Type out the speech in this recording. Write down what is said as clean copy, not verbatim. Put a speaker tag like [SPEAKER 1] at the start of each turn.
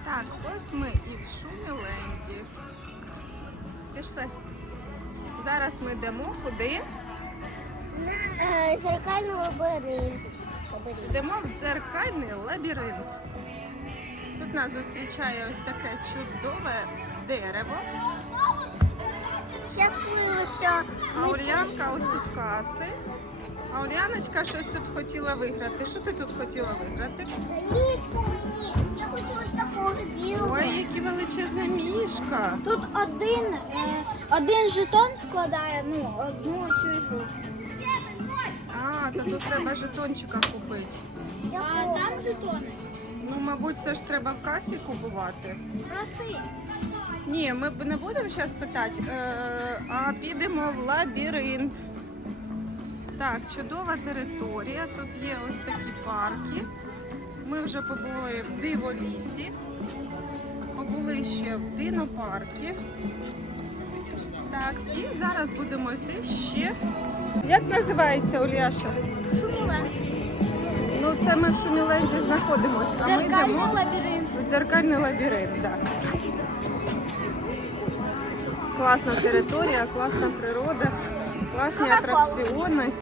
[SPEAKER 1] Так, ось ми і в Шуміленді. Пішли. Зараз ми йдемо куди?
[SPEAKER 2] Зеркальний лабіринт.
[SPEAKER 1] Йдемо в дзеркальний лабіринт. Тут нас зустрічає ось таке чудове дерево.
[SPEAKER 2] Щасливо, що
[SPEAKER 1] А Ульянка ось тут каси. А Ульяночка щось тут хотіла виграти. Що ти тут хотіла виграти?
[SPEAKER 2] мішка. Я хочу ось такого білого.
[SPEAKER 1] Ой, яке величезне мішка.
[SPEAKER 3] Тут один жетон складає одну цю ігру.
[SPEAKER 1] А, то тут треба жетончика купити.
[SPEAKER 3] А там жетони.
[SPEAKER 1] Ну, мабуть, це ж треба в касі купувати.
[SPEAKER 3] Спроси.
[SPEAKER 1] Ні, ми не будемо зараз питати, а підемо в лабіринт. Так, чудова територія. Тут є ось такі парки. Ми вже побули в Диволісі, побули ще в Динопаркі. Так, і зараз будемо йти ще. Як називається, Ульяша?
[SPEAKER 2] Шуміленд.
[SPEAKER 1] Ну, це ми в Шуміленді знаходимося, а ми
[SPEAKER 3] Дзеркальний
[SPEAKER 1] йдемо
[SPEAKER 3] лабіринт.
[SPEAKER 1] в дзеркальний лабіринт. Да. Класна територія, класна природа, класні атракціони.